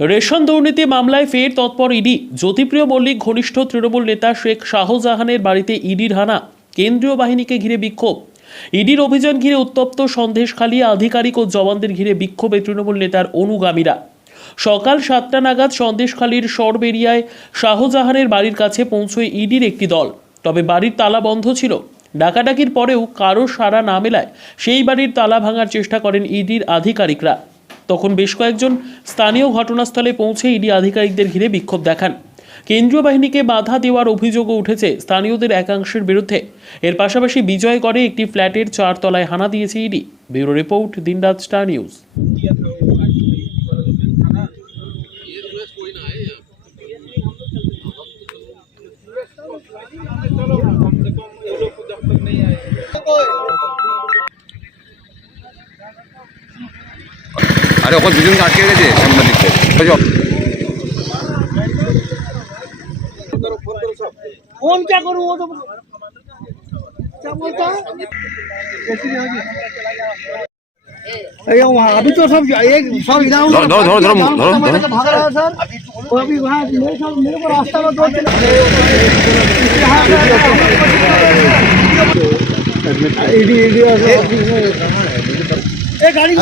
Ration দুর্নীতি মামলায় ফের তৎপর ইডি। জ্যোতিপ্রিয় মল্লিক ঘনিষ্ঠ তৃণমূল নেতা শেখ শাহজাহানের বাড়িতে ইডির হানা, কেন্দ্রীয় বাহিনীকে ঘিরে বিক্ষোভ। ইডির অভিযান ঘিরে উত্তপ্ত সন্দেশখালী, আধিকারিক ও জওয়ানদের ঘিরে বিক্ষোভে তৃণমূল নেতার অনুগামীরা। সকাল 7টা নাগাদ সন্দেশখালীর সরবেরিয়ায় শাহজাহানের বাড়ির কাছে পৌঁছয় ইডির একটি দল। তবে বাড়ির তালা বন্ধ ছিল। ডাকাডাকির পরেও কারো সাড়া না মেলায় সেই বাড়ির তালা ভাঙার চেষ্টা করেন ইডির আধিকারিকরা। তখন বেশ কয়েকজন স্থানীয় ঘটনাস্থলে পৌঁছে ইডি আধিকারিকদের ঘিরে বিক্ষোভ দেখান। কেন্দ্রীয় বাহিনীকে বাধা দেওয়ার অভিযোগও উঠেছে স্থানীয়দের একাংশের বিরুদ্ধে। এর পাশাপাশি বিজয়গড়ে একটি ফ্ল্যাটের 4 তলায় হানা দিয়েছে ইডি। ব্যুরো রিপোর্ট, দিনরাত স্টার নিউজ। अरे वो बिल्डिंग आटके गए थे संबंधित से फोन क्या करूँ वो तो क्या बोलता है वहाँ अभी तो सब एक सब इधर धरो भाग रहा है सर। वो अभी वहाँ मेरे को रास्ता में 2-3 गाड़ी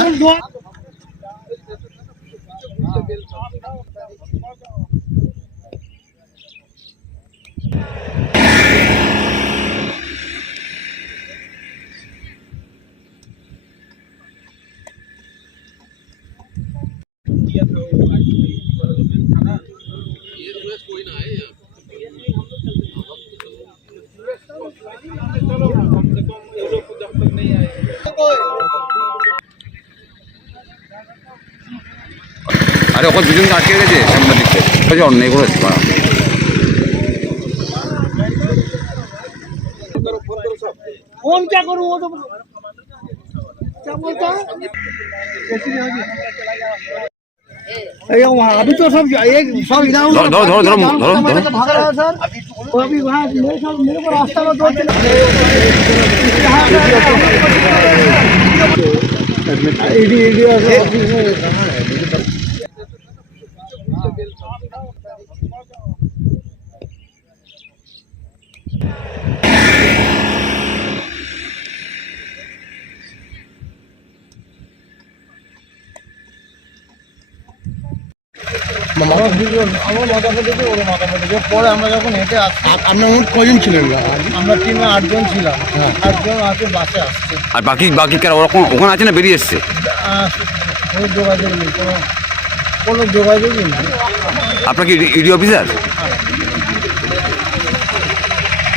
अरे वो बिल्डिंग आटके गए थे संबंधित से अन्य को फोन क्या करूँ वो तो क्या बोलता है वहाँ अभी तो सब एक सब इधर भाग रहा है सर। वो अभी वहाँ मेरे को रास्ता में 2-3 আমার মাথা ফেটেছে, ওর মাথা ফেটেছে। পরে আমরা যখন হেঁটে আসছি, আপনার মোট কজন ছিলেন? আমরা টিমে 8 জন ছিলাম। 8 জন আছে, বাসে আসছে। আর বাকি কারা ওরকম ওখানে আছে না বেরিয়ে এসছে? কোনো যোগাযোগ নেই, কোনো যোগাযোগই নেই। আপনার কি ইডি অফিসার?